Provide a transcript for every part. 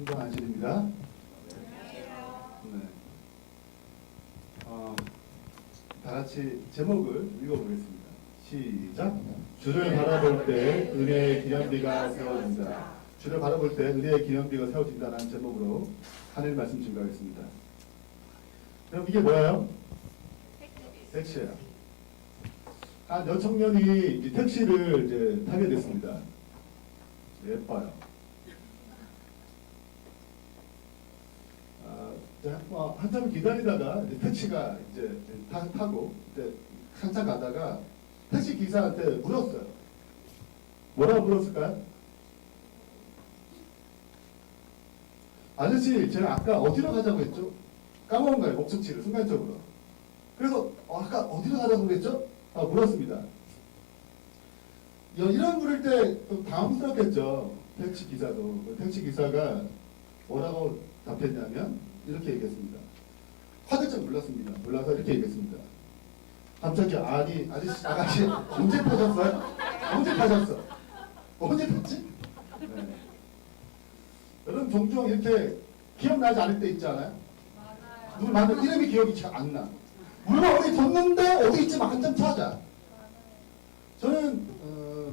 행동 안실입니다. 네. 다 같이 제목을 읽어보겠습니다. 시작. 주를 바라볼 때 은혜의 기념비가 세워진다. 주를 바라볼 때 은혜의 기념비가 세워진다는 제목으로 하늘 말씀 증거하겠습니다. 그럼 이게 뭐예요? 택시예요. 한 여청년이 이제 택시를 이제 타게 됐습니다. 예뻐요. 한참 기다리다가 이제 택시가 이제 타고 이제 한참 가다가 택시 기사한테 물었어요. 뭐라고 물었을까요? 아저씨, 제가 아까 어디로 가자고 했죠? 까먹은 거예요, 목적지를 순간적으로. 그래서 아까 어디로 가자고 그랬죠? 물었습니다. 이런 물을 때 좀 당황스럽겠죠. 택시 기사도. 택시 기사가 뭐라고 답했냐면 이렇게 얘기했습니다. 화들짝 놀랐습니다. 놀라서 이렇게 얘기했습니다. 갑자기 아가씨 언제 타셨어요? 언제 타셨어? 언제 탔지? 네. 여러분 종종 이렇게 기억나지 않을 때 있잖아요. 누굴 만나 이름이 기억이 잘 안 나. 물건 어디 뒀는데 어디 있지 막 한참 찾아. 저는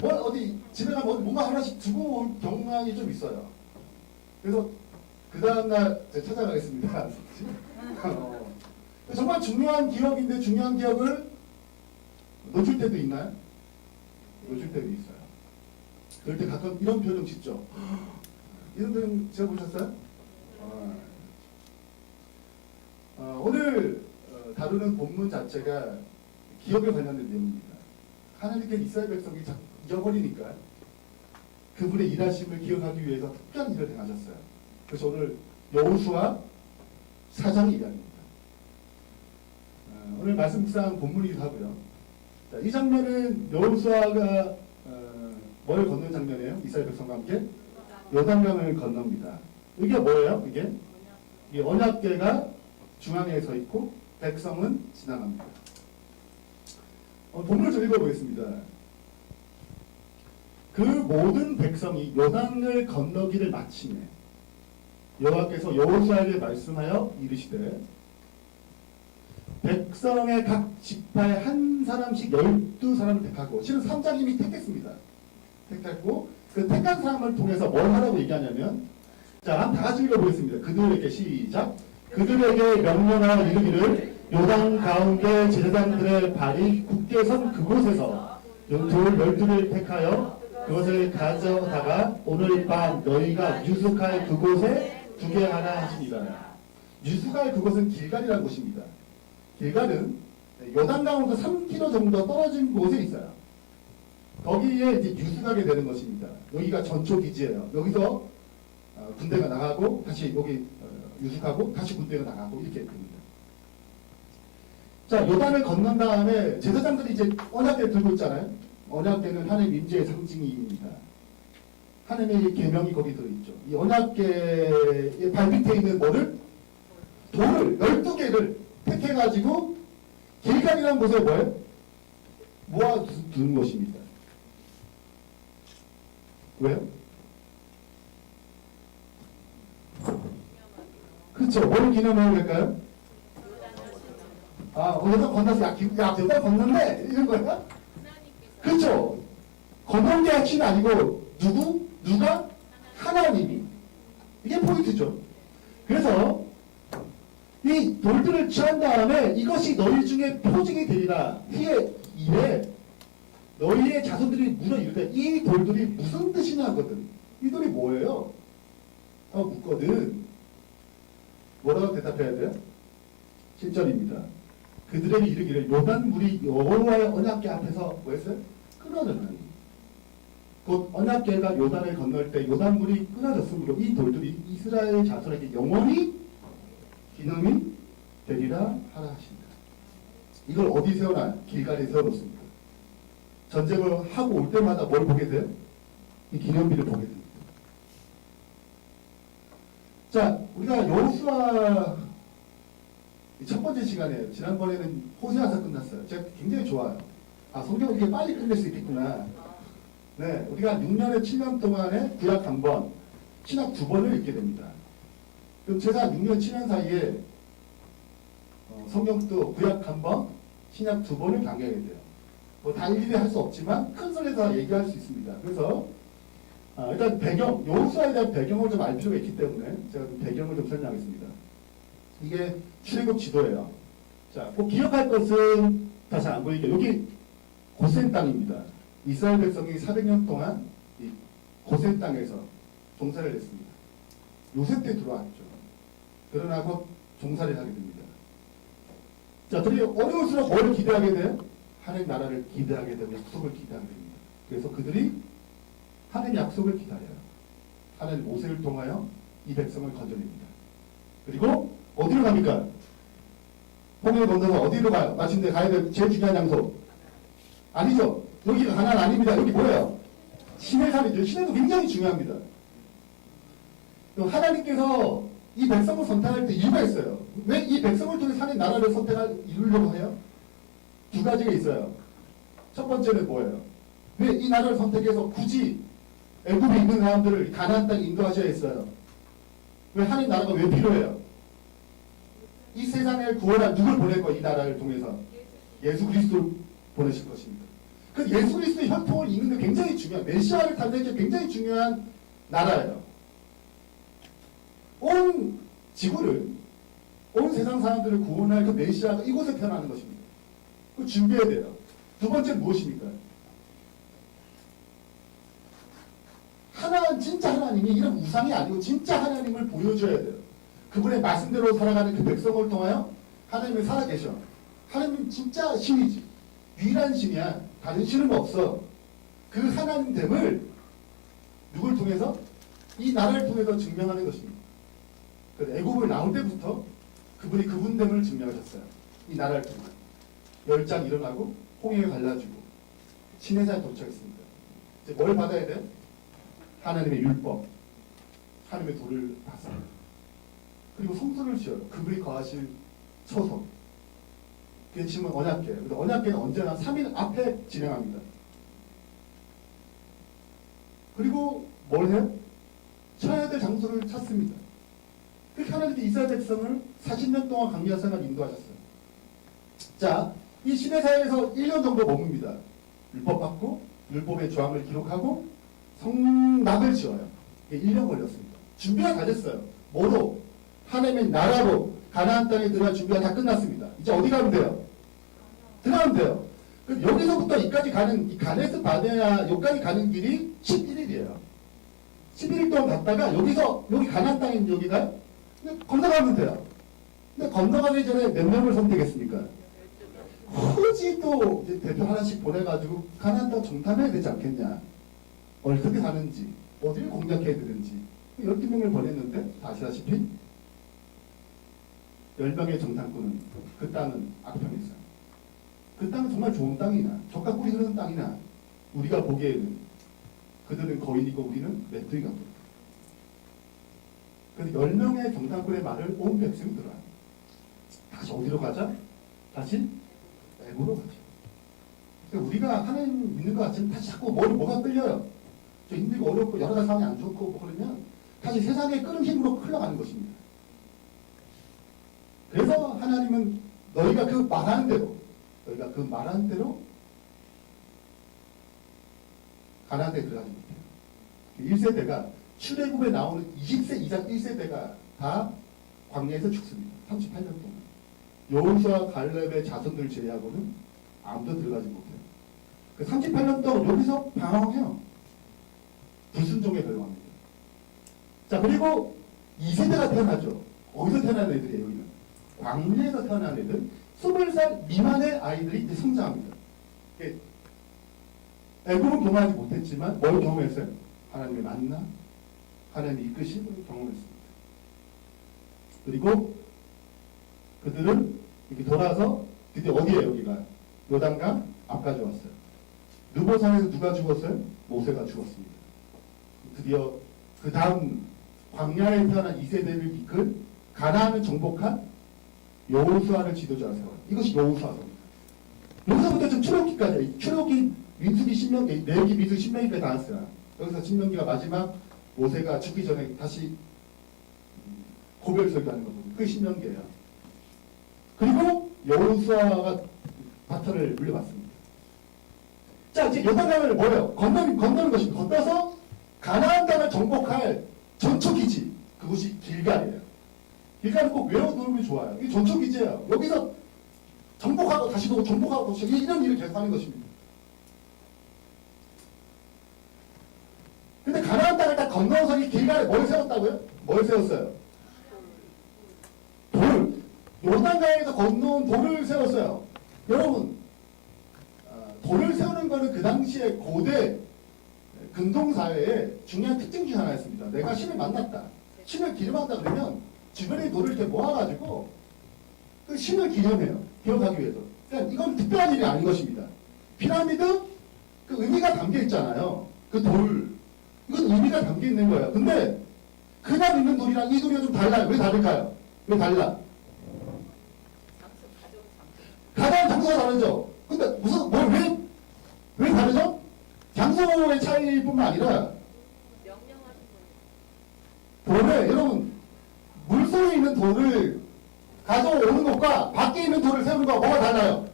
어디 집에 가면 어디 뭔가 하나씩 두고 올 경향이 좀 있어요. 그래서 그 다음날 제가 찾아가겠습니다. 정말 중요한 기억인데 중요한 기억을 놓칠 때도 있나요? 놓칠 때도 있어요. 그럴 때 가끔 이런 표정 짓죠. 이런 표정 지어보셨어요? 오늘 다루는 본문 자체가 기억에 관련된 내용입니다. 하나님께 이스라엘 백성이 잊어버리니까 그분의 일하심을 기억하기 위해서 특별한 일을 행하셨어요. 그래서 오늘 여호수아 4장 이야기입니다. 오늘 말씀 묵상한 본문이기도 하고요. 자, 이 장면은 여호수아가 뭘 걷는 장면이에요? 이스라엘 백성과 함께 요단강을 건넙니다. 이게 뭐예요? 이게 언약궤가 중앙에 서 있고 백성은 지나갑니다. 본문을 좀 읽어보겠습니다. 그 모든 백성이 요단을 건너기를 마치매 여호와께서 여호수아에게 말씀하여 이르시되 백성의 각 지파에 한 사람씩 12사람을 택하고 실은 3장 이미 택했습니다. 택했고 그 택한 사람을 통해서 뭘 하라고 얘기하냐면 자, 다 같이 읽어보겠습니다. 그들에게 시작. 그들에게 명령하여 이르기를 요단 가운데 제사장들의 발이 굳게 선 그곳에서 돌 12를 택하여 그것을 가져다가 오늘 밤 너희가 유숙할 그곳에 두게 하라 하시니라. 유숙할 그곳은 길갈이라는 곳입니다. 길갈은 요단강으로부터 3km 정도 떨어진 곳에 있어요. 거기에 이제 유숙하게 되는 것입니다. 여기가 전초 기지예요. 여기서 군대가 나가고 다시 여기 유숙하고 다시 군대가 나가고 이렇게 됩니다. 자, 요단을 건넌 다음에 제사장들이 이제 언약궤를 들고 있잖아요. 언약궤는 하나님 임재의 상징입니다. 하나님의 계명이 거기 들어있죠. 이 언약궤의 발밑에 있는 뭐를? 돌을 12개를 택해가지고 길갈이라는 곳에 뭐예요? 모아두는 것입니다. 왜요? 그렇죠. 뭘 기념해야 될까요? 요단 건너서 요단 건넜네? 이런 거야? 그렇죠. 건넌 게 핵심이 아니고 누가? 하나님이. 이게 포인트죠. 그래서 이 돌들을 취한 다음에 이것이 너희 중에 표징이 되리라. 이에 너희의 자손들이 물어 이르되 이 돌들이 무슨 뜻이냐 하거든. 이 돌이 뭐예요? 묻거든. 뭐라고 대답해야 돼요? 7절입니다. 그들에게 이르기를 요단 물이 여호와의 언약궤 앞에서 뭐했어요? 끊어졌나니. 곧 언약궤가 요단을 건널 때 요단 물이 끊어졌으므로 이 돌들이 이스라엘 자손에게 영원히 기념이 되리라 하라 하십니다. 이걸 어디 세워놔요? 길갈에 세워놓습니다. 전쟁을 하고 올 때마다 뭘 보게 돼요? 이 기념비를 보게 됩니다. 자, 우리가 여호수아 첫 번째 시간에 지난번에는 호세아서 끝났어요. 제가 굉장히 좋아요. 성경을 이렇게 빨리 끝낼 수 있겠구나. 네, 우리가 6년에 7년 동안에 구약 한 번, 신학 2번을 읽게 됩니다. 그럼 제사 6년 7년 사이에 성경도 구약 한 번, 신약 두 번을 강의하게 돼요. 뭐 다 일일이 할 수 없지만 큰 소리에서 얘기할 수 있습니다. 그래서 일단 배경, 여호수아에 대한 배경을 좀 알 필요가 있기 때문에 제가 그 배경을 좀 설명하겠습니다. 이게 출애굽 지도예요. 자, 꼭 기억할 것은 다 잘 안 보이게 여기 고센 땅입니다. 이스라엘 백성이 400년 동안 이 고센 땅에서 종살이를 했습니다. 요셉 때 들어왔죠. 그러나 곧 종살이를 하게 됩니다. 자, 그들이 어려울수록 뭘 기대하게 돼요? 하나님 나라를 기대하게 되고 약속을 기대하게 됩니다. 그래서 그들이 하나님 약속을 기다려요. 하나님 모세를 통하여 이 백성을 건져냅니다. 그리고 어디로 갑니까? 홍해를 건너서 어디로 가요? 마침내 가야 될 제일 중요한 장소. 아니죠. 여기가 가나안 아닙니다. 여기 뭐예요? 시내산이죠. 시내도 굉장히 중요합니다. 하나님께서 이 백성을 선택할 때 이유가 있어요. 왜 이 백성을 통해 하나님 나라를 이루려고 해요? 두 가지가 있어요. 첫 번째는 뭐예요? 왜 이 나라를 선택해서 굳이 애굽에 있는 사람들을 가나안 땅에 인도하셔야 했어요? 왜 하나님 나라가 왜 필요해요? 이 세상을 구원할 누굴 보낼 거예요? 이 나라를 통해서 예수 그리스도를 보내실 것입니다. 그 예수 그리스도의 혈통을 잇는 게 굉장히 중요한, 메시아를 탄생하는 게 굉장히 중요한 나라예요. 온 지구를, 온 세상 사람들을 구원할 그 메시아가 이곳에 태어나는 것입니다. 그걸 준비해야 돼요. 두 번째는 무엇입니까? 진짜 하나님이 이런 우상이 아니고 진짜 하나님을 보여줘야 돼요. 그분의 말씀대로 살아가는 그 백성을 통하여 하나님이 살아계셔. 하나님은 진짜 신이지. 유일한 신이야. 다른 신은 없어. 그 하나님됨을 누굴 통해서? 이 나라를 통해서 증명하는 것입니다. 애굽을 나올 때부터 그분이 그분됨을 증명하셨어요. 이 나라를 통해. 열장 일어나고 홍해가 갈라지고 시내산에 도착했습니다. 이제 뭘 받아야 돼요? 하나님의 율법, 하나님의 도를 받습니다. 그리고 성소를 지어요. 그분이 거하실 처소. 그게 지금은 언약궤예요. 근데 언약궤는 언제나 3일 앞에 진행합니다. 그리고 뭘 해요? 쳐야 될 장소를 찾습니다. 그렇게 하나님이 이스라엘 백성을 40년 동안 강리한 생활 인도하셨어요. 자, 이 시내사회에서 1년 정도 머뭅니다. 율법 받고 율법의 조항을 기록하고 성막을 지어요. 이게 1년 걸렸습니다. 준비가 다 됐어요. 뭐로? 하나님의 나라로 가나안 땅에 들어갈 준비가 다 끝났습니다. 이제 어디 가면 돼요? 들어가면 돼요. 그럼 여기서부터 이까지 가는 이 가네스 바네아 여기까지 가는 길이 11일이에요. 11일 동안 갔다가 여기서 여기 가나안 땅에 있는 여기가 건너가면 돼요. 근데 건너가기 전에 몇 명을 선택했습니까? 굳이 또 대표 하나씩 보내가지고 가나안 땅 정탐해야 되지 않겠냐? 어떻게 사는지, 어디를 공략해야 되는지 12명을 보냈는데 아시다시피 10명의 정탐꾼은 그 땅은 악평했어요. 그 땅은 정말 좋은 땅이나 젖과 꿀이 흐르는 땅이나 우리가 보기에는 그들은 거인이고 우리는 메뚜기가 됩니다. 그래서 10명의 정탐꾼의 말을 온 백성이 들어요. 다시 어디로 가자? 다시 애굽으로 가죠. 그러니까 우리가 하나님 믿는 것 같지만 다시 자꾸 뭐가 끌려요. 좀 힘들고 어렵고 여러 가지 상황이 안 좋고 뭐 그러면 다시 세상에 끄는 힘으로 흘러가는 것입니다. 그래서 하나님은 너희가 그 말하는 대로 가나안 땅에 들어가지 못해요. 1세대가 출애굽에 나오는 20세 이상 1세대가 다 광야에서 죽습니다. 38년 동안. 여호수아 갈렙의 자손들 제외하고는 아무도 들어가지 못해요. 그 38년 동안 여기서 방황해요. 불순종에 걸려갑니다. 자, 그리고 2세대가 태어나죠. 어디서 태어난 애들이에요, 여기는? 광야에서 태어난 애들, 20살 미만의 아이들이 이제 성장합니다. 애굽은 경험하지 못했지만 뭘 경험했어요? 하나님의 만나, 하나님의 이끄심을 경험했습니다. 그리고 그들은 이렇게 돌아서 그때 어디에 여기가? 요단강 앞까지 왔어요. 느보산에서 누가 죽었어요? 모세가 죽었습니다. 드디어 그 다음 광야에 태어난 2세대를 이끌 가나안을 정복한 여호수아를 지도자로 세워요. 이것이 여호수아입니다. 여기서부터 좀 출애굽기까지, 출애굽기, 민수기, 신명기, 레위기, 민수기, 신명기까지 나왔어요. 여기서 신명기가 마지막 모세가 죽기 전에 다시 고별 설교하는 거 보면 그게 신명기예요. 그리고 여호수아가 바터를 물려받습니다. 자, 이제 요단강을 뭐예요? 건너는 것입니다. 건너서 가나안 땅을 정복할 전초기지, 그곳이 길갈이에요. 길갈은 꼭 외워두면 좋아요. 이게 전초기지예요. 여기서 정복하고 다시 오고 정복하고 다시 이런 일을 계속 하는 것입니다. 근데 가나안 땅을 딱 건너서 이 길갈에 뭘 세웠다고요? 뭘 세웠어요? 돌. 요단강에서 건너온 돌을 세웠어요. 여러분, 돌을 세우는 거는 그 당시에 고대 근동사회의 중요한 특징 중 하나였습니다. 내가 신을 만났다. 신을 기념한다 그러면 주변에 돌을 이렇게 모아가지고 그 신을 기념해요. 기억하기 위해서. 그러니까 이건 특별한 일이 아닌 것입니다. 피라미드 그 의미가 담겨 있잖아요. 그 돌. 이건 의미가 담겨 있는 거예요. 근데 그냥 있는 돌이랑 이 돌이 좀 달라요. 왜 다를까요? 왜 달라? 가져온 장소가 다르죠. 근데 무슨 왜 다르죠? 장소의 차이뿐만 아니라 돌에 여러분 물속에 있는 돌을 가져오는 것과 밖에 있는 돌을 세우는 것과 뭐가 달라요?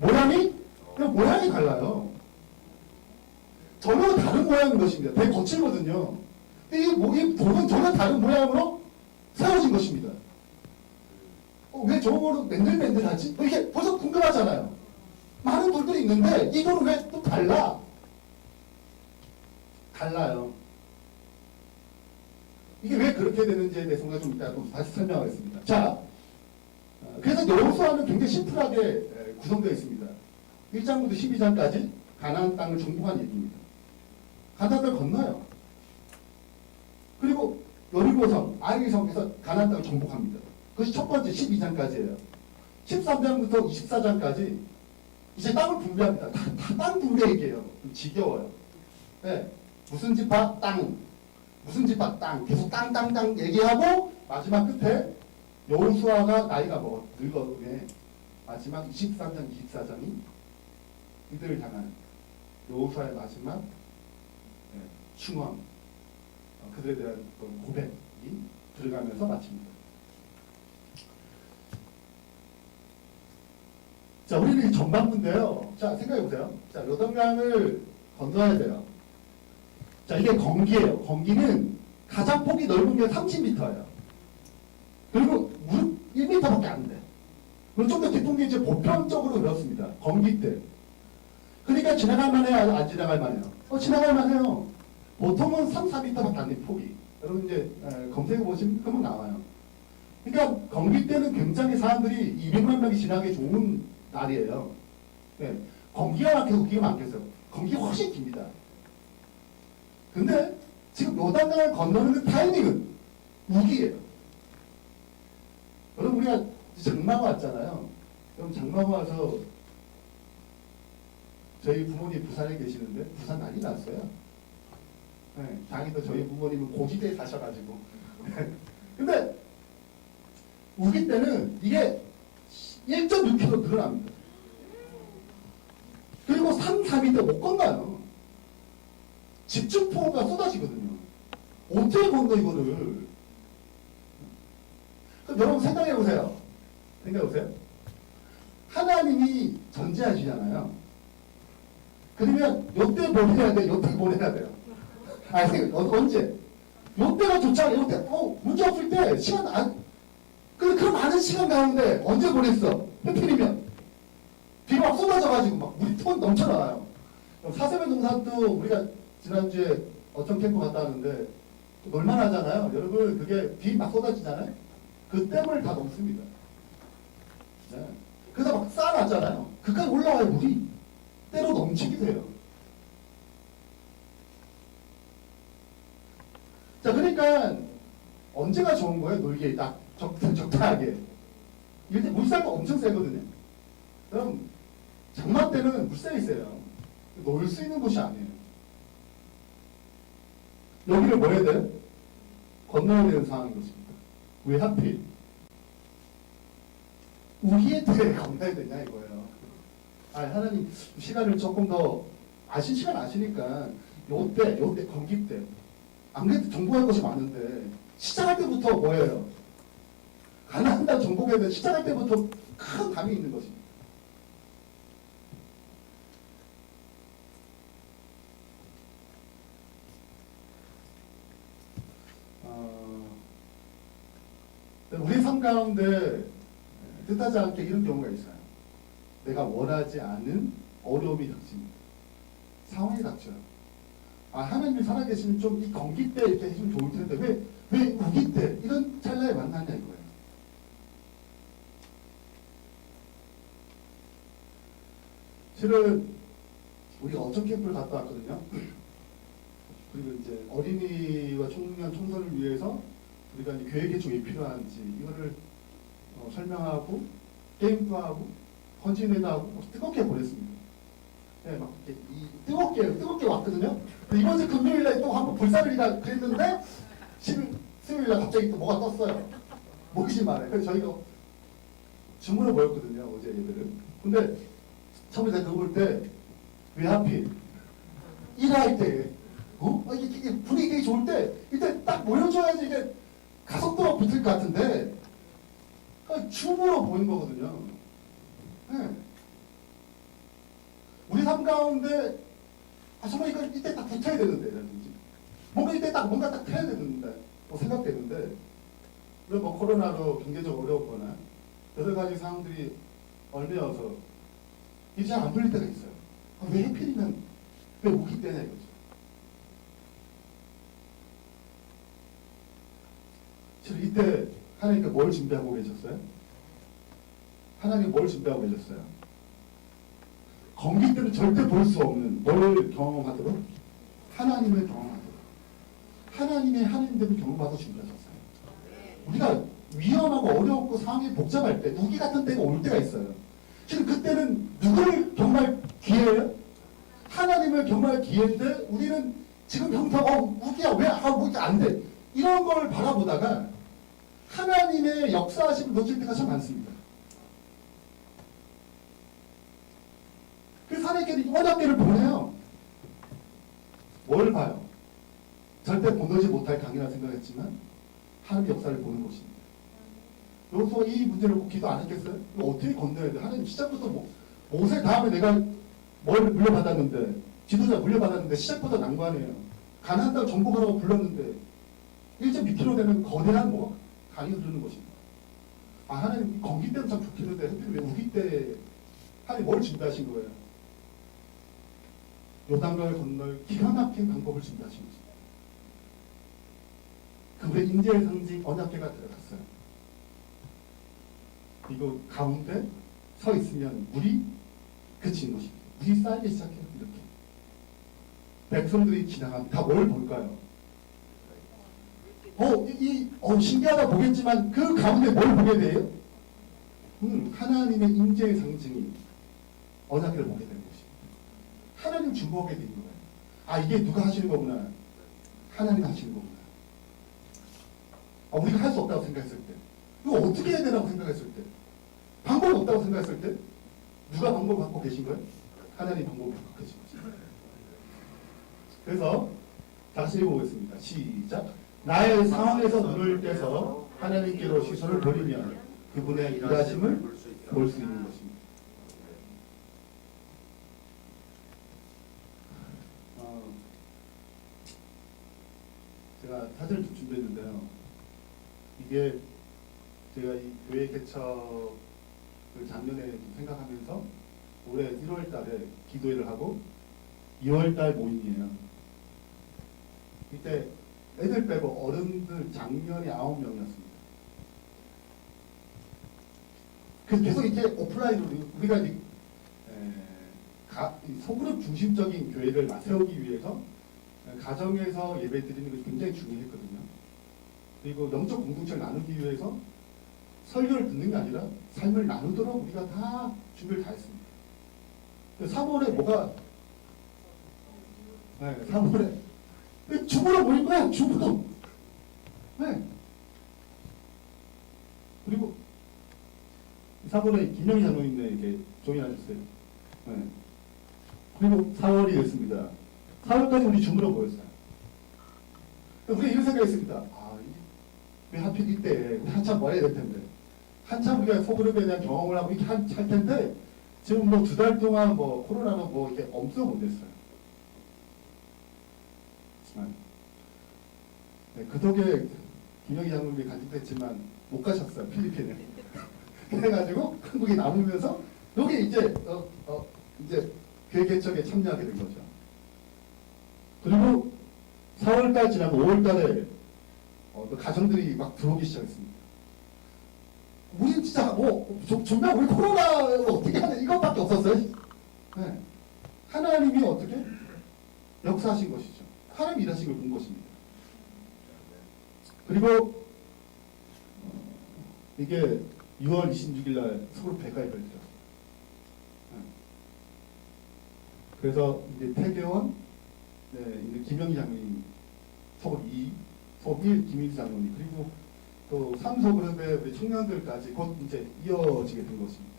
모양이 달라요. 전혀 다른 모양인 것입니다. 되게 거칠거든요. 근데 이 돌은 전혀 다른 모양으로 세워진 것입니다. 왜 저거로 맨들맨들하지? 이게 벌써 궁금하잖아요. 많은 돌들이 있는데 이 돌은 왜 또 달라? 달라요. 이게 왜 그렇게 되는지에 대해서 우리가 좀 이따 또 다시 설명하겠습니다. 자, 그래서 여호수아는 굉장히 심플하게 구성되어 있습니다. 1장부터 12장까지 가나안 땅을 정복한 얘기입니다. 가나안 땅을 건너요. 그리고 여리고성, 아이성에서 가나안 땅을 정복합니다. 그것이 첫 번째 12장까지예요. 13장부터 24장까지 이제 땅을 분배합니다. 다 땅 분배 얘기예요. 좀 지겨워요. 네. 무슨 지파? 땅. 무슨 지파? 땅. 계속 땅 얘기하고 마지막 끝에 여호수아가 나이가 늙어네. 마지막 23장, 24장이 이들을 향한 여호수아의 마지막 충원, 그들에 대한 고백이 들어가면서 마칩니다. 자, 우리는 전반부인데요. 자, 생각해보세요. 자, 요단강을 건너야 돼요. 자, 이게 건기예요. 건기는 가장 폭이 넓은 게 30m예요. 그리고 무릎 1m밖에 안 돼. 그리고 좀 더 깊은 게 이제 보편적으로 그렇습니다. 건기 때. 그러니까 지나갈 만해요? 안 지나갈 만해요? 지나갈 만해요. 보통은 3, 4m밖에 안 돼, 폭이. 여러분 이제 검색해보시면 금방 나와요. 그러니까 건기 때는 굉장히 사람들이 200만 명이 지나기 좋은 날이에요. 네. 건기가 많겠어, 우기가 많겠어요. 건기가 훨씬 깁니다. 근데 지금 요단강을 건너는 그 타이밍은 우기예요. 여러분 우리가 장마가 왔잖아요. 여러분 장마가 와서 저희 부모님 부산에 계시는데 부산 난리 났어요. 네. 다행히도 저희 부모님은 고지대에 사셔가지고. 근데 우기 때는 이게 1.6km 늘어납니다. 그리고 3, 4m 못 건너요. 집중폭우가 쏟아지거든요. 어떻게 건너 이거를? 그럼 여러분 생각해보세요. 하나님이 전제하시잖아요. 그러면 요때 보내야 돼, 요때 보내야 돼요. 아니, 언제? 요때가 좋지 않아요. 요때, 문제 없을 때, 시간 그 많은 시간 가운데 언제 보냈어? 해필이면. 비가 막 쏟아져가지고 막 물이 톤 넘쳐나와요. 사세면 동산도 우리가 지난주에 어떤 캠프 갔다 왔는데 놀만 하잖아요. 여러분 그게 비 막 쏟아지잖아요. 그 댐을 다 넘습니다. 네. 그래서 막 쌓아놨잖아요. 그까지 올라와요 물이. 때로 넘치기도 해요. 자, 그러니까 언제가 좋은 거예요? 놀기에 딱 적당하게. 이럴 때 물살도 엄청 세거든요. 그럼 장마 때는 물살이 세요. 놀 수 있는 곳이 아니에요. 여기를 뭐 해야 돼요? 건너야 되는 상황인 것입니다. 왜 하필? 우기에 대해 건너야 되냐 이거예요. 하나님 시간을 조금 더 시간 아시니까 요때 건기 때 안 그래도 정보할 것이 많은데 시작할 때부터 뭐예요? 가난한다는 정보에 대해 시작할 때부터 큰 감이 있는 것입니다. 우리 삶 가운데 뜻하지 않게 이런 경우가 있어요. 내가 원하지 않은 어려움이 닥칩니다. 상황이 닥쳐요. 하나님이 살아계시면 좀 이 건기 때 이렇게 해주면 좋을 텐데 왜 우기 때 이런 찰나에 만났냐 이거예요. 실은 우리가 어촌 캠프를 갔다 왔거든요. 그리고 이제 어린이와 청년 청소를 위해서 우리가 이제 교회 개척이 왜 필요한지 이거를 설명하고 게임도 하고 헌신회도 하고 뜨겁게 보냈습니다. 네, 막 이렇게 뜨겁게 왔거든요. 이번 주 금요일에 또 한번 불사르리라 그랬는데 수요일날 갑자기 또 뭐가 떴어요. 모이지 말아요. 그래서 저희가 주문을 모였거든요. 어제 애들은. 근데 처음에 제가 그거 볼 때 왜 하필 일할 때 이게 분위기 되게 좋을 때 이때 딱 모여줘야지 이게 가속도가 붙을 것 같은데 춤으로 보인 거거든요. 네. 우리 삶 가운데 정말 이때 딱 붙어야 되는데 뭔가 이때 딱 뭔가 딱 해야 되는데 생각되는데 뭐 코로나로 경제적으로 어려웠거나 여러 가지 상황들이 얽매여서 이제 잘 안 풀릴 때가 있어요. 왜 하필이면 왜 오기 때냐 이거죠. 지금 이때 하나님께 뭘 준비하고 계셨어요? 하나님 뭘 준비하고 계셨어요? 건기 때는 절대 볼 수 없는 뭘 경험하도록? 하나님을 경험하도록. 하나님의 하나님들을 경험하도록 준비하셨어요. 우리가 위험하고 어렵고 상황이 복잡할 때 우기 같은 때가 올 때가 있어요. 지금 그때는 누구를 경험할 기회예요? 하나님을 경험할 기회인데 우리는 지금 형태가 우기야 왜 뭐 이게 안 돼? 이런 걸 바라보다가 하나님의 역사하심을 놓칠 때가 참 많습니다. 그래서 하나님께는 언약궤를 보내요. 뭘 봐요? 절대 건너지 못할 강이라 생각했지만 하나님의 역사를 보는 것입니다. 여기서 이 문제를 꼭 기도 안 했겠어요? 이거 어떻게 건너야 돼? 하나님 시작부터 모세 다음에 내가 뭘 물려받았는데 지도자 물려받았는데 시작부터 난관이에요. 가난하다고 정복하라고 불렀는데 1.2km 되는 거대한 강이 흐르는 것입니다. 하나님 건기 때는 참 좋겠는데 하필 왜 우기 때 하나님 뭘 준비하신 거예요? 요단강을 건널 기가 막힌 방법을 준비하신 것입니다. 그분의 인재의 상징 언약궤가 들어갔어요. 그리고 가운데 서 있으면 물이 그치는 것입니다. 물이 쌓이기 시작해요. 이렇게. 백성들이 지나가면 다 뭘 볼까요? 신기하다 보겠지만 그 가운데 뭘 보게 돼요? 하나님의 인재의 상징이 언약궤를 보게 되는 것입니다. 하나님 주목하게 되는 거예요. 이게 누가 하시는 거구나. 하나님 하시는 거구나. 우리가 할 수 없다고 생각했을 때, 이거 어떻게 해야 되라고 생각했을 때, 방법이 없다고 생각했을 때, 누가 방법을 갖고 계신 거예요? 하나님 방법을 갖고 계신 거죠. 그래서 다시 읽어보겠습니다. 시작. 나의 상황에서 눈을 떼서 하나님께로 시선을 돌리면 그분의 일하심을 볼 수 있는 것입니다. 제가 사진을 좀 준비했는데요. 이게 제가 이 교회 개척을 작년에 좀 생각하면서 올해 1월 달에 기도회를 하고 2월 달 모임이에요. 이때 애들 빼고 어른들 작년에 9명이었습니다. 그래서 계속 이제 오프라인으로 우리가 이제 소그룹 중심적인 교회를 세우기 위해서 가정에서 예배 드리는 것이 굉장히 중요했거든요. 그리고 영적 공동체를 나누기 위해서 설교를 듣는 게 아니라 삶을 나누도록 우리가 다 준비를 다 했습니다. 3월에 뭐가 3월에 주부로 모인 거야. 주부로. 네. 그리고 3월에 김영희 장로님네 이렇게 조인하셨어요. 네. 그리고 4월이 됐습니다. 4월까지 우리 주부로 모였어요. 우리가 이런 생각이 있습니다. 왜 하필 이때 우리 한참 멀어야 될 텐데 한참 우리가 소그룹에 대한 경험을 하고 이렇게 할 텐데 지금 뭐 2달 동안 뭐 코로나로 뭐 이렇게 엄청 못했어요. 네, 그 덕에 김영희 장군이 간직됐지만 못 가셨어요 필리핀에. 그래가지고 한국에 남으면서 여기 이제 이제 교회 개척에 참여하게 된 거죠. 그리고 4월달 지나고 5월달에 가정들이 막 들어오기 시작했습니다. 우리 진짜 뭐 정말 우리 코로나 어떻게 하냐 이것밖에 없었어요. 네. 하나님이 어떻게 역사하신 것이죠. 하나님 일하신 걸 본 것입니다. 그리고 이게 6월 26일 날 서울 배가에 걸렸어요. 그래서 이제 태계원, 네, 이제 김영희 장로님, 서울 2, 서울 1 김일주 장로님, 그리고 또 3서그룹의 우리 청년들까지 곧 이제 이어지게 된 것입니다.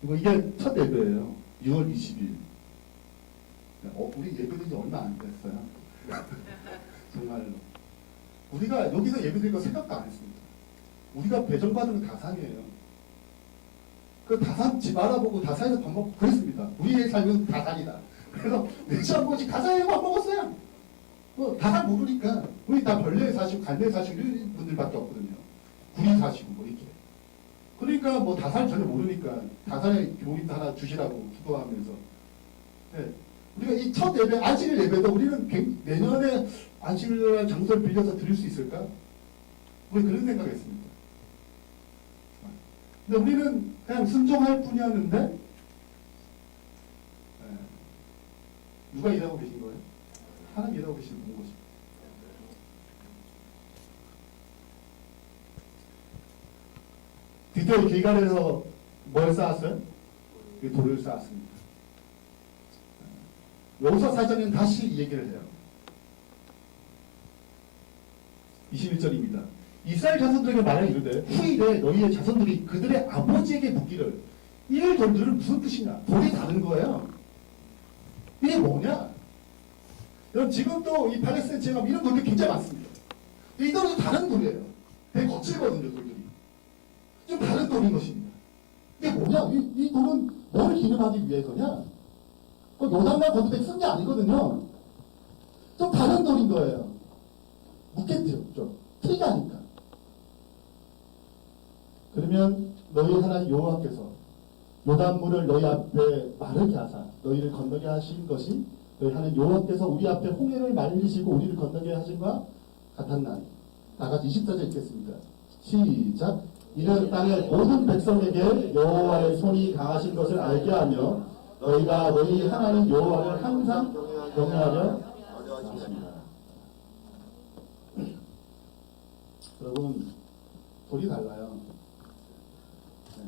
그리고 이게 첫 예배예요. 6월 20일. 우리 예배된 지 얼마 안 됐어요. 정말로. 우리가 여기서 예배드린 거 생각도 안 했습니다. 우리가 배정받은 다산이에요. 그 다산 집 알아보고 다산에서 밥 먹고 그랬습니다. 우리의 삶은 다산이다. 그래서 매주 한 번씩 다산에서 밥 먹었어요. 다산 모르니까 우리 다 벌레에 사시고 갈매에 사시고 이런 분들밖에 없거든요. 구리 사시고 뭐 이렇게. 그러니까 뭐 다산 전혀 모르니까 다산에 교인도 하나 주시라고 기도하면서. 네. 우리가 이 첫 예배, 안식일 예배도 우리는 내년에 안식일 장소를 빌려서 드릴 수 있을까? 우리 그런 생각했습니다. 근데 우리는 그냥 순종할 뿐이었는데, 네. 누가 일하고 계신 거예요? 하나님 일하고 계시는 본 것입니다. 드디어 길갈에서 뭘 쌓았어요? 돌을 쌓았습니다. 여호수아 사장은 다시 이 얘기를 해요. 21절입니다. 이스라엘 자손들에게 말하 이르되 후일에 너희의 자손들이 그들의 아버지에게 묻기를 이 돌들은 무슨 뜻이냐? 돌이 다른 거예요. 이게 뭐냐? 여러분 지금도 이 팔레스타인 지역 이런 돌들이 굉장히 많습니다. 이 돌은 다른 돌이에요. 되게 거칠거든요, 돌들이. 좀 다른 돌인 것입니다. 이게 뭐냐? 이 돌은 뭘 기념하기 위해서냐? 요단과 거두대 쓴 게 아니거든요. 좀 다른 돌인 거예요. 묻겠죠. 티가 아니까. 그러면 너희 하나님 여호와께서 요단물을 너희 앞에 마르게 하사 너희를 건너게 하신 것이 너희 하나님 여호와께서 우리 앞에 홍해를 말리시고 우리를 건너게 하신 것과 같았나니. 다같이 24절 읽겠습니다. 시작. 이는 땅의 모든 백성에게 여호와의 손이 강하신 것을 알게 하며 너희가 너희 하나님 여호와를 항상 경외하려 하십니다. 여러분 돌이 달라요. 네.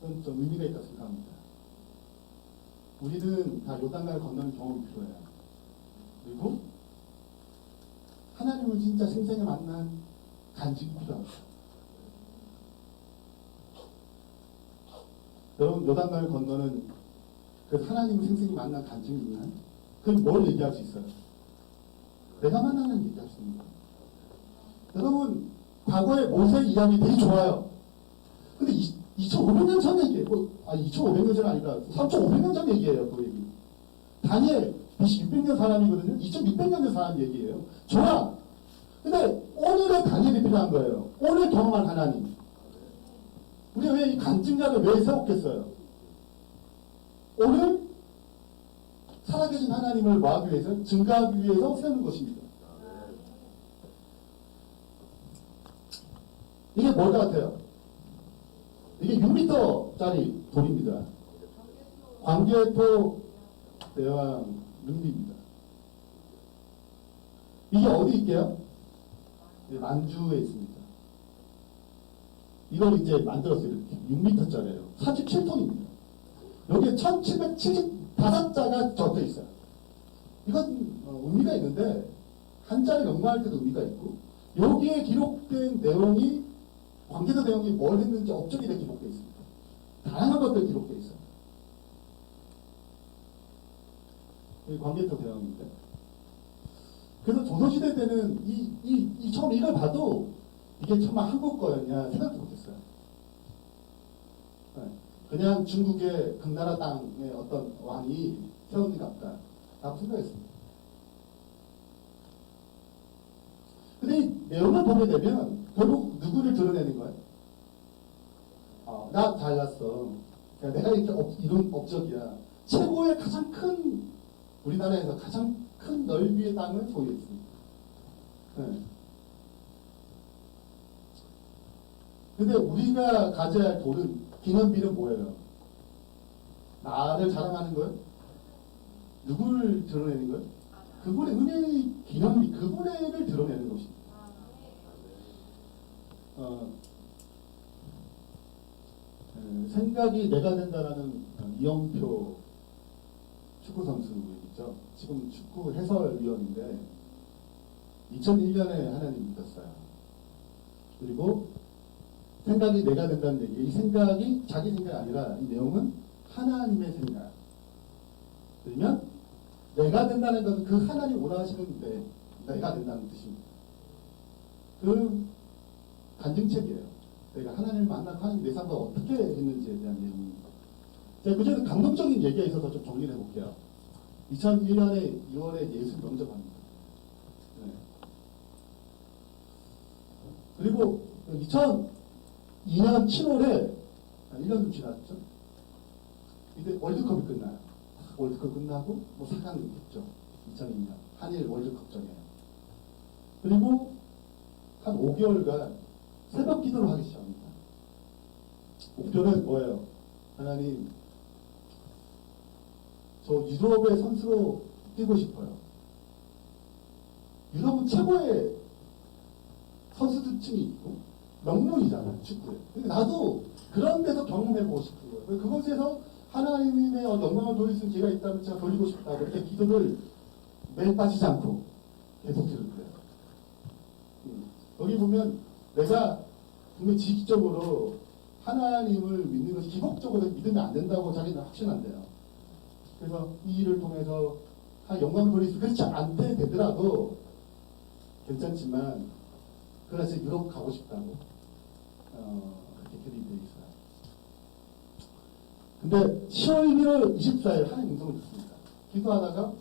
그건 좀 의미가 있다고 생각합니다. 우리는 다 요단강을 건너는 경험이 필요해요. 그리고 하나님을 진짜 생생히 만난 간직이 필요합니다. 여러분 요단강을 건너는 그 하나님을 생생히 만난 간증이 있나요? 그럼 뭘 얘기할 수 있어요? 내가 만나는 얘기할 수 있는 거예요. 여러분 과거의 모세 이야기 되게 좋아요. 근데 2500년 전 얘기예요. 2500년 전 아니다. 3500년 전 얘기예요. 그 얘기. 다니엘 BC 600년 사람이거든요. 2600년 전 사람 얘기예요. 좋아. 근데 오늘의 다니엘이 필요한 거예요. 오늘 경험한 하나님. 우리가 왜 이 간증자를 왜 세웠겠어요? 오늘 살아계신 하나님을 뭐하기 위해서? 증가하기 위해서 세우는 것입니다. 이게 뭘 같아요? 이게 6m짜리 돌입니다. 광개토 대왕 능비입니다. 이게 어디 있게요? 만주에 있습니다. 이걸 이제 만들었어요. 이렇게 6m짜리예요. 37톤입니다. 여기에 1775자가 적혀 있어요. 이건 의미가 있는데 한자를 연구할 때도 의미가 있고 여기에 기록된 내용이 광개토 대왕이 뭘 했는지 업적이 다 기록되어 있습니다. 다양한 것들이 기록되어 있어요. 이 광개토 대왕인데 그래서 조선시대 때는 처음 이걸 봐도 이게 정말 한국 거였냐 생각도 못했어요. 네. 그냥 중국의 금나라 땅의 어떤 왕이 세운 같다. 라고 생각했습니다. 근데 이 내용을 보게 되면 결국 누구를 드러내는 거예요? 나 잘났어. 내가 이렇게 이룬 업적이야. 최고의 가장 큰 우리나라에서 가장 큰 넓이의 땅을 소유했습니다. 네. 근데 우리가 가져야 할 돌은 기념비는 뭐예요? 나를 자랑하는 거예요? 누구를 드러내는 거예요? 그분의 은혜의 기념비, 그분을 드러내는 것입니다. 생각이 내가 된다라는 이영표 축구 선수 있죠. 지금 축구 해설위원인데 2001년에 하나님 믿었어요. 그리고 생각이 내가 된다는 얘기. 이 생각이 자기 생각이 아니라 이 내용은 하나님의 생각. 그러면 내가 된다는 것은 그 하나님 원하시는데 내가 된다는 뜻입니다. 그 간증책이에요. 내가 하나님을 만나고 하나님 내 삶을 어떻게 했는지에 대한 내용입니다. 제가 그중에 감동적인 얘기가 있어서 좀 정리를 해볼게요. 2001년에 2월에 예수 영접합니다. 네. 그리고 2002년 7월에 1년 좀 지났죠. 이때 월드컵이 끝나요. 월드컵 끝나고 뭐 4강 했죠. 2002년 한일 월드컵전이에요. 그리고 한 5개월간 새벽 기도를 하기 시작합니다. 목표는 뭐예요? 하나님, 저 유럽의 선수로 뛰고 싶어요. 유럽은 최고의 선수들층이 있고 명문이잖아요, 축구에. 근데 나도 그런 데서 경험해보고 싶은 거예요. 그곳에서 하나님의 영광을 돌릴 수 있는 기회가 있다면 제가 돌리고 싶다고 이렇게 기도를 매일 빠지지 않고 계속 들을 거예요. 여기 보면 내가 분명히 지식적으로 하나님을 믿는 것이 기복적으로 믿으면 안 된다고 자기는 확신한대요. 그래서 이 일을 통해서 영광을 돌릴 수 그렇지 않대 되더라도 괜찮지만 그래서 유럽 가고 싶다고 그렇게 결의되어 있어요. 근데 10월 1월 24일 하나님 음성을 듣습니다. 기도하다가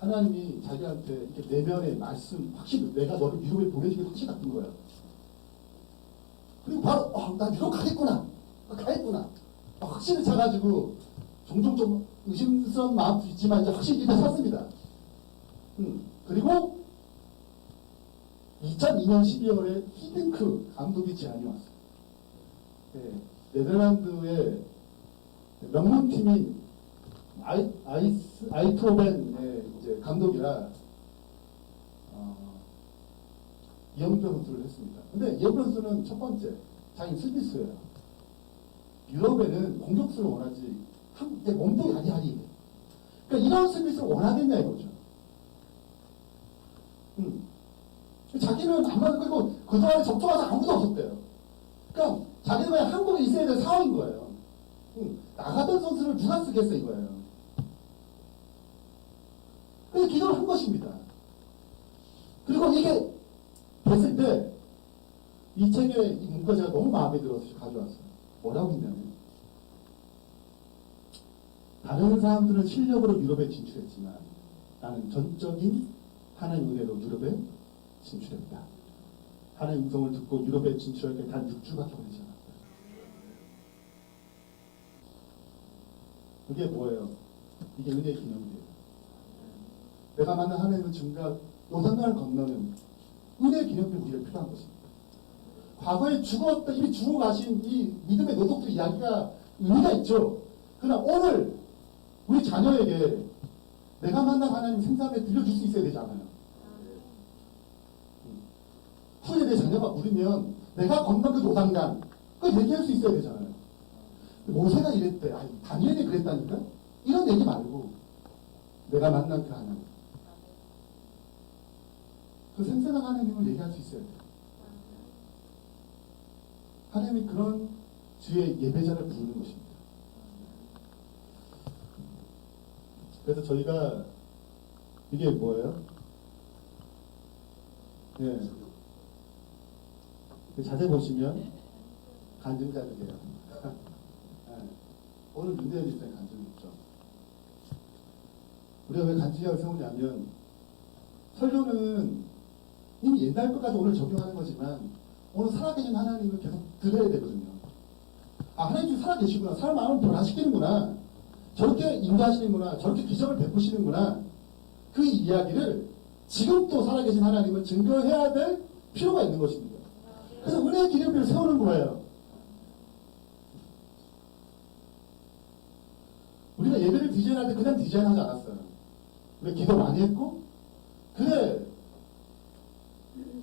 하나님이 자기한테 이렇게 내면의 말씀 확실히 내가 너를 유럽에 보내주기 확실히 같은 거예요. 그리고 바로 나 유럽 가겠구나. 가겠구나. 확신을 차가지고 종종 좀 의심스러운 마음도 있지만 이제 확실히 일단 샀습니다. 그리고 2002년 12월에 히딩크 감독의 제안이 왔어요. 네, 네덜란드의 명문팀인 아이트호벤의 이제 감독이라 이영표 선수를 했습니다. 근데 이영표 선수는 첫 번째 자기 수비수예요. 유럽에는 공격수를 원하지 몸도 야리야리. 그러니까 이런 수비수를 원하겠냐 이거죠. 자기는 안 맞을 거고 그동안에 접촉하서 아무도 없었대요. 그러니까 자기는 그냥 한국에 있어야 될 상황인 거예요. 나가던 선수를 누가 쓰겠어 이거예요. 그래서 기도를 한 것입니다. 그리고 이게 됐을 때 이 책의 이 문구가 제가 너무 마음에 들어서 가져왔어요. 뭐라고 했냐면 다른 사람들은 실력으로 유럽에 진출했지만 나는 전적인 하나님의 은혜로 유럽에 진출했다. 하나님의 음성을 듣고 유럽에 진출할 때 단 6주밖에 걸리지 않았다. 그게 뭐예요? 이게 은혜의 기념이에요. 내가 만난 하나님의 증가 요단강을 건너는 은혜의 기념이 우리가 필요한 것입니다. 과거에 죽었다 이미 죽어가신 이 믿음의 노동들 이야기가 의미가 있죠. 그러나 오늘 우리 자녀에게 내가 만난 하나님 생사에 들려줄 수 있어야 되잖아요. 후에 내 자녀가 물으면 내가 건넌 그 노단강 그걸 얘기할 수 있어야 되잖아요. 모세가 이랬대. 다니엘이 그랬다니까? 이런 얘기 말고 내가 만난 그 하나님 그 생생한 하나님을 얘기할 수 있어야 돼요. 하나님이 그런 주의 예배자를 부르는 것입니다. 그래서 저희가 이게 뭐예요? 예. 자세히 보시면 간증자들이에요. 예. 오늘 문제에 있어요. 간증이 있죠. 우리가 왜 간증약을 세우냐면 설교는 이미 옛날 것까지 오늘 적용하는 거지만 오늘 살아계신 하나님을 계속 들어야 되거든요. 아, 하나님 지금 살아계시구나. 사람 마음을 변화시키는구나. 저렇게 인도하시는구나. 저렇게 기적을 베푸시는구나. 그 이야기를 지금 또 살아계신 하나님을 증거해야 될 필요가 있는 것입니다. 그래서 은혜의 기념비를 세우는 거예요. 우리가 예배를 디자인할 때 그냥 디자인하지 않았어요. 우리가 기도 많이 했고, 그래,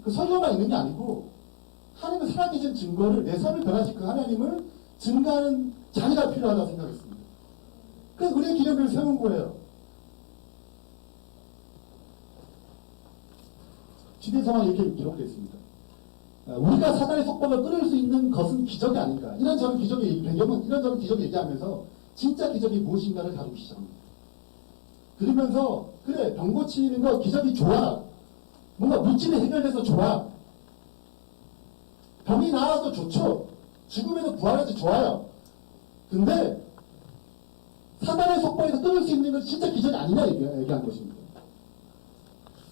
그 설교만 있는 게 아니고, 하나님의 살아계신 증거를, 내 삶을 변화시킨 그 하나님을 증거하는 자리가 필요하다고 생각했습니다. 그래서 은혜의 기념비를 세운 거예요. 시대 상황이 이렇게 기록되어 있습니다. 우리가 사단의 속박을 끊을 수 있는 것은 기적이 아닌가. 이런저런 기적의 배경은 이런저런 기적을 얘기하면서 진짜 기적이 무엇인가를 다루기 시작합니다. 그러면서 그래 병 고치는 거 기적이 좋아. 뭔가 물질이 해결돼서 좋아. 병이 나아서 좋죠. 죽음에서 부활해서 좋아요. 근데 사단의 속박에서 끊을 수 있는 건 진짜 기적이 아니냐 얘기한 것입니다.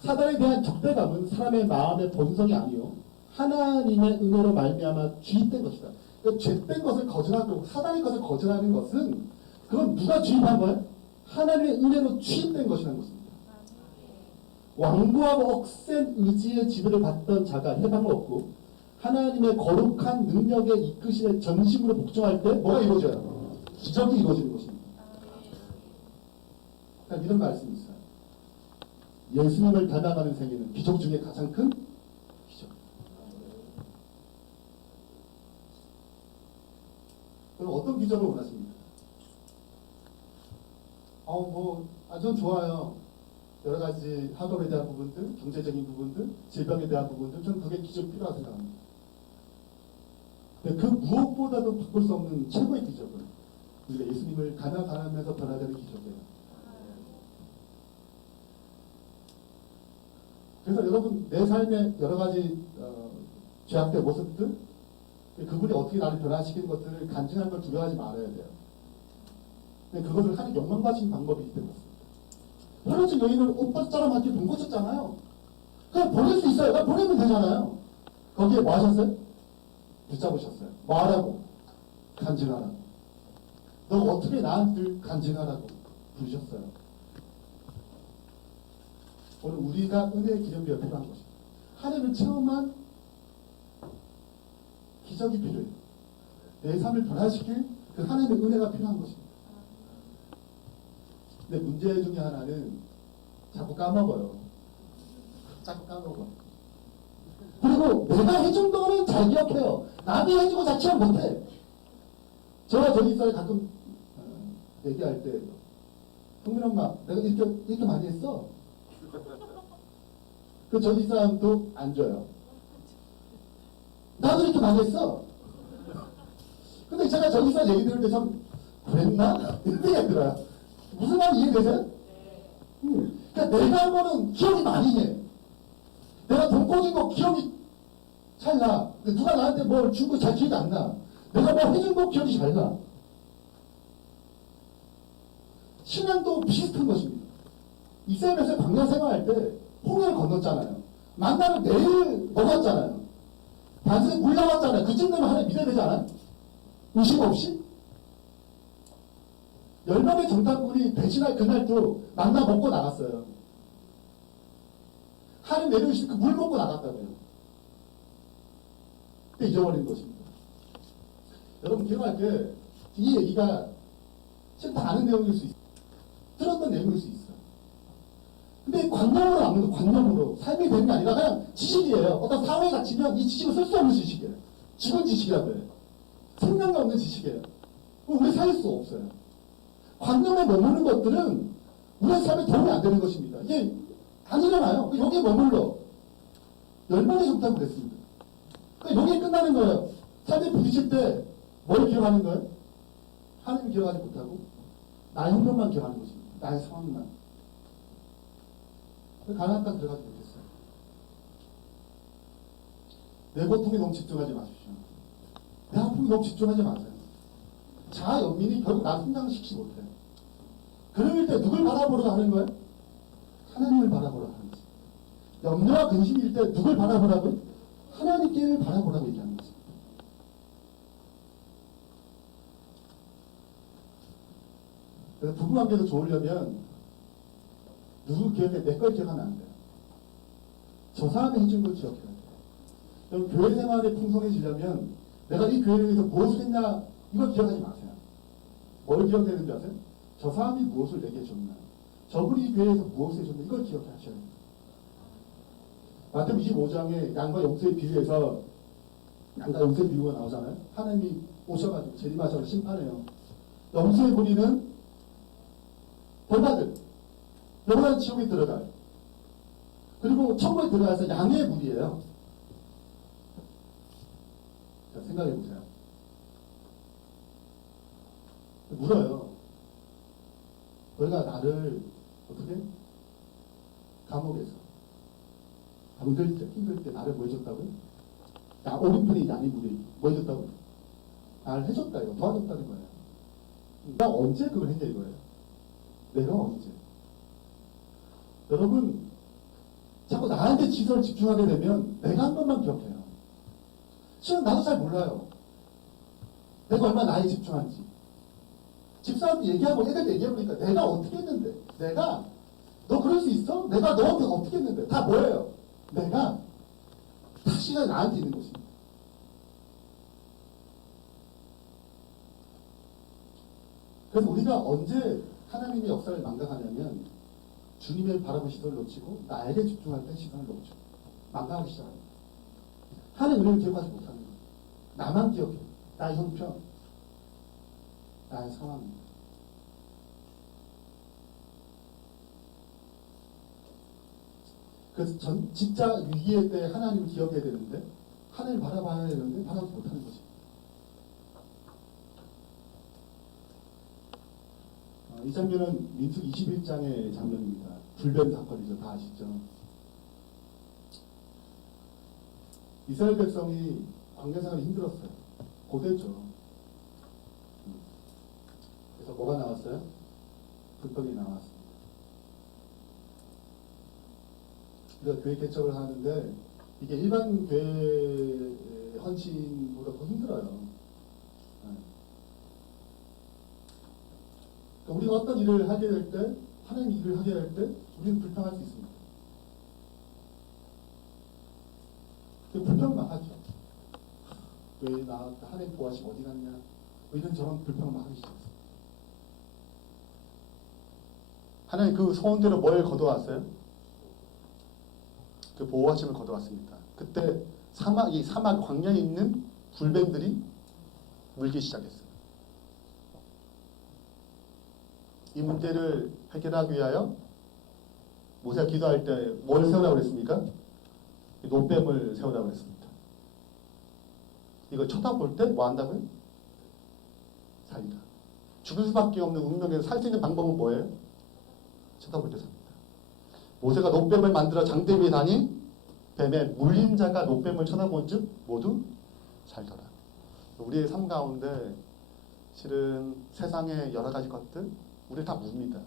사단에 대한 적대감은 사람의 마음의 본성이 아니요 하나님의 은혜로 말미암아 주입된 것이다. 그러니까 죄된 것을 거절하고 사단의 것을 거절하는 것은 그건 누가 주입한 거예요? 하나님의 은혜로 취입된 것이라는 것입니다. 완고하고 억센 의지의 지배를 받던 자가 해방을 얻고 하나님의 거룩한 능력에 이끄시는 전심으로 복종할 때 뭐가 이루어져요? 기적이 이루어지는 것입니다. 그러니까 이런 말씀이 있어요. 예수님을 닮아가는 생애는 기적 중에 가장 큰 기적. 그럼 어떤 기적을 원하십니까? 전 좋아요. 여러 가지 학업에 대한 부분들, 경제적인 부분들, 질병에 대한 부분들, 저는 그게 기적이 필요하다고 생각합니다. 근데 그 무엇보다도 바꿀 수 없는 최고의 기적은 우리가 예수님을 닮아가면서 변화되는 기적이에요. 그래서 여러분 내 삶의 여러 가지 죄악된 모습들, 그분이 어떻게 나를 변화시키는 것들을 간증하는 걸 두려워하지 말아야 돼요. 근데 그것을 하는 욕망가진 방법이기 때문에 여러분 지금 여기는 오빠처럼 한테 돈 고쳤잖아요. 그냥 보낼 수 있어요. 그냥 보내면 되잖아요. 거기에 뭐 하셨어요? 붙잡으셨어요. 뭐 하라고? 간증하라고. 너 어떻게 나한테 간증하라고 부르셨어요. 오늘 우리가 은혜의 기념비가 필요한 것입니다. 하나님을 체험한 기적이 필요해요. 내 삶을 변화시킬 그 하나님의 은혜가 필요한 것입니다. 근데 문제 중에 하나는 자꾸 까먹어요. 자꾸 까먹어. 그리고 내가 해준 거는 잘 기억해요. 남이 해주고 잘 기억 못해. 제가 저기 있어요. 가끔 얘기할 때 형민 엄마 내가 이렇게 많이 했어. 그 저기 사람도 안 줘요. 나도 이렇게 많이 했어. 근데 제가 저기 사람 얘기 들을 때 참 그랬나? 이런 생각이 들어요. 무슨 말인지 이해되세요? 그러니까 내가 한 거는 기억이 많이 해. 내가 돈 꽂은 거 기억이 잘 나. 근데 누가 나한테 뭘 준 거 잘 기억이 안 나. 내가 뭐 해준 거 기억이 잘 나. 신앙도 비슷한 것입니다. 이스라엘에서 광야 생활할 때 홍해를 건넜잖아요. 만나는 내일 먹었잖아요. 단순히 물 나왔잖아요. 그쯤 되면 하나님 믿어야 되지 않아요? 의심 없이? 10명의 정탐꾼이 배신할 그날도 만나 먹고 나갔어요. 하나님 내려오실 그 물 먹고 나갔다고요. 그때 잊어버린 것입니다. 여러분 기억할 때 이 얘기가 지금 다 아는 내용일 수 있어요. 들었던 내용일 수 있어요. 근데 관념으로 남는 거, 관념으로. 삶이 되는 게 아니라 그냥 지식이에요. 어떤 상황에 갇히면 이 지식은 쓸 수 없는 지식이에요. 죽은 지식이라고 해요. 생명이 없는 지식이에요. 우리 살릴 수 없어요. 관념에 머무는 것들은 우리의 삶에 도움이 안 되는 것입니다. 이게 아니잖아요. 여기에 머물러. 10번의 정탐을 했습니다. 그러니까 여기에 끝나는 거예요. 삶에 부딪힐 때 뭘 기억하는 거예요? 하나님을 기억하지 못하고 나의 형편만 기억하는 것입니다. 나의 상황만. 가나안 땅 들어가지 못했어요. 내 고통에 너무 집중하지 마십시오. 내 아픔에 너무 집중하지 마세요. 자아 연민이 결국 나 성장시키지 못해요. 그럴 때 누굴 바라보러 하는 거예요? 하나님을 바라보러 하는 거죠. 염려와 근심일 때 누굴 바라보라고요? 하나님께를 바라보라고 얘기하는 거죠. 그래서 부부관계도 좋으려면 누구 기억해? 내 걸 기억하면 안 돼요. 저 사람이 해준 걸 기억해야 돼요. 그럼 교회 생활이 풍성해지려면 내가 이 교회를 위해서 무엇을 했냐 이걸 기억하지 마세요. 뭘 기억해야 되는지 아세요? 저 사람이 무엇을 내게 줬나, 저분이 이 교회에서 무엇을 해줬나 이걸 기억하셔야 돼요. 마태복음 25장에 양과 염소의 비유에서 양과 염소의 비유가 나오잖아요. 하나님이 오셔가지고 재림하셔서 심판해요. 염소의 무리는 벌받을, 영원한 지옥에 들어가요. 그리고 천국에 들어가서 양의 무리예요. 자, 생각해 보세요. 물어요. 너희가 나를 어떻게? 감옥에서 병들 때, 힘들 때 나를 뭐 해줬다고요? 오른편이 양의 무리 뭐 해줬다고요? 나를 해줬다, 이거 도와줬다는 거예요. 나 언제 그걸 했냐 이거예요. 내가 언제? 여러분, 자꾸 나한테 시선을 집중하게 되면 내가 한 번만 기억해요. 실은 나도 잘 몰라요. 내가 얼마나 나에 집중한지. 집사람들 얘기하고 애들 얘기해보니까 내가 어떻게 했는데, 내가 너 그럴 수 있어? 내가 너한테 어떻게 했는데, 다 뭐예요? 내가 다 시간이 나한테 있는 것입니다. 그래서 우리가 언제 하나님의 역사를 망각하냐면 주님을 바라본 시선을 놓치고 나에게 집중할 때 시선을 놓치고 망각하기 시작합니다. 하나님의 은혜를 기억하지 못하는 거예요. 나만 기억해. 나의 형편, 나의 상황. 그래서 진짜 위기의 때 하나님을 기억해야 되는데 하나님을 바라봐야 되는데 바라보지 못하는 거죠. 이 장면은 민수기 21장의 장면입니다. 불뱀 사건이죠. 다 아시죠? 이스라엘 백성이 광야생활이 힘들었어요. 고됐죠. 그래서 뭐가 나왔어요? 불법이 나왔습니다. 우리가 교회 개척을 하는데 이게 일반 교회 헌신보다 더 힘들어요. 우리가 어떤 일을 하게 될 때, 하나님 일을 하게 될 때, 우리는 불평할 수 있습니다. 불평을 막 하죠. 왜 나 하나님 보아심 어디 갔냐? 뭐 이런저런 불평을 막 하기 시작했어요. 하나님 그 소원대로 뭘 거둬왔어요? 그 보호하심을 거둬왔습니다. 그때 사막 광야에 있는 불뱀들이 물기 시작했어요. 이 문제를 해결하기 위하여 모세가 기도할 때 뭘 세우라고 그랬습니까? 노뱀을 세우라고 그랬습니다. 이걸 쳐다볼 때 뭐 한다고요? 살리라. 죽을 수밖에 없는 운명에서 살 수 있는 방법은 뭐예요? 쳐다볼 때 삽니다. 모세가 노뱀을 만들어 장대 위에 다니 뱀에 물린 자가 노뱀을 쳐다본 즉 모두 살더라. 우리의 삶 가운데 실은 세상의 여러 가지 것들 우리 다 묻습니다.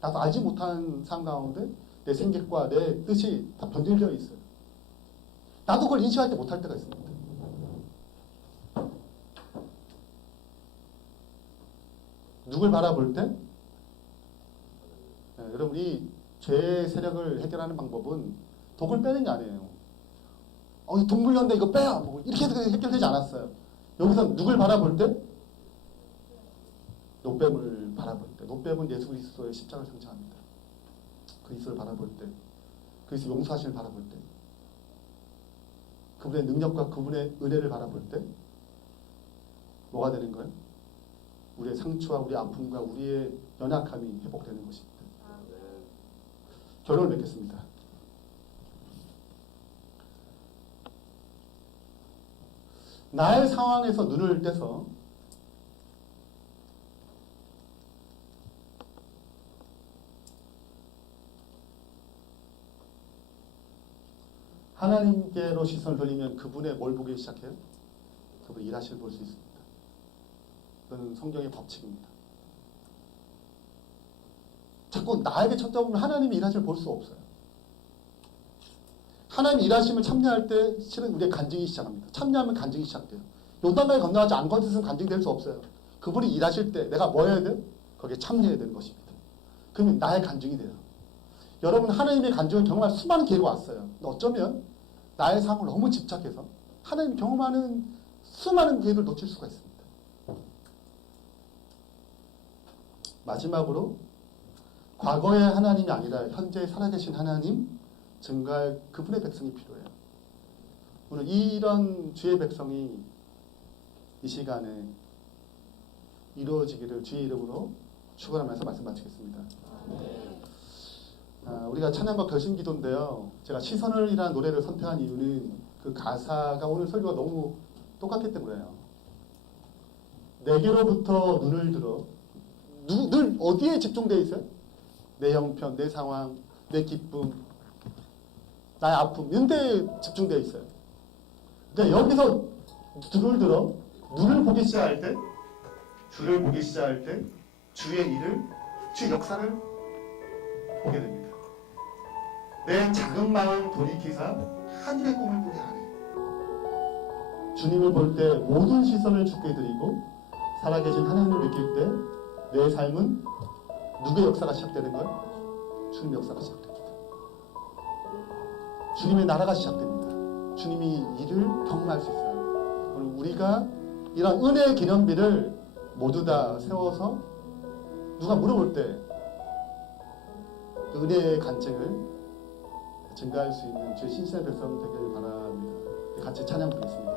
나도 알지 못하는 삶 가운데 내 생각과 내 뜻이 다 변질되어 있어요. 나도 그걸 인식할 때 못할 때가 있습니다. 누굴 바라볼 때? 네, 여러분 이 죄의 세력을 해결하는 방법은 독을 빼는 게 아니에요. 이 동물연대 이거 빼야 뭐 이렇게 해서 해결되지 않았어요. 여기서 누굴 바라볼 때? 노뱀을 바라볼 때. 노뱀은 예수 그리스도의 십자가를 상징합니다. 그리스도를 바라볼 때, 그리스도 용서하심을 바라볼 때, 그분의 능력과 그분의 은혜를 바라볼 때 뭐가 되는 거예요? 우리의 상처와 우리의 아픔과 우리의 연약함이 회복되는 것입니다. 결론을 맺겠습니다. 나의 상황에서 눈을 떼서 하나님께로 시선을 돌리면 그분의 뭘 보기 시작해요? 그분의 일하실 볼 수 있습니다. 이건 성경의 법칙입니다. 자꾸 나에게 쳐다보면 하나님이 일하심을 볼 수 없어요. 하나님 일하심을 참여할 때 실은 우리의 간증이 시작합니다. 참여하면 간증이 시작돼요. 요단강에 건너가지 않고 있으면 간증될 수 없어요. 그분이 일하실 때 내가 뭐 해야 돼요? 거기에 참여해야 되는 것입니다. 그러면 나의 간증이 돼요. 여러분 하나님의 간증을 경험할 수많은 기회가 왔어요. 근데 어쩌면 나의 삶을 너무 집착해서 하나님 경험하는 수많은 기회를 놓칠 수가 있습니다. 마지막으로 과거의 하나님이 아니라 현재 살아계신 하나님 증가할 그분의 백성이 필요해요. 오늘 이런 주의 백성이 이 시간에 이루어지기를 주의 이름으로 축원하면서 말씀 마치겠습니다. 우리가 찬양과 결심기도인데요. 제가 시선을이라는 노래를 선택한 이유는 그 가사가 오늘 설교가 너무 똑같기 때문에요. 내게로부터 눈을 들어 늘 어디에 집중되어 있어요? 내 형편, 내 상황, 내 기쁨, 나의 아픔 이런 데에 집중되어 있어요. 그러니까 여기서 눈을 들어 눈을 보기 시작할 때 주를 보기 시작할 때 주의 일을, 주의 역사를 보게 됩니다. 내 작은 마음 돌이키사 하늘의 꿈을 꾸게 하네. 주님을 볼 때 모든 시선을 주께 드리고 살아계신 하나님을 느낄 때 내 삶은 누구의 역사가 시작되는 거예요? 주님의 역사가 시작됩니다. 주님의 나라가 시작됩니다. 주님이 이를 경험할 수 있어요. 오늘 우리가 이런 은혜의 기념비를 모두 다 세워서 누가 물어볼 때 그 은혜의 간증을 증가할 수 있는 주의 신실한 백성 되기를 바랍니다. 같이 찬양 부르겠습니다.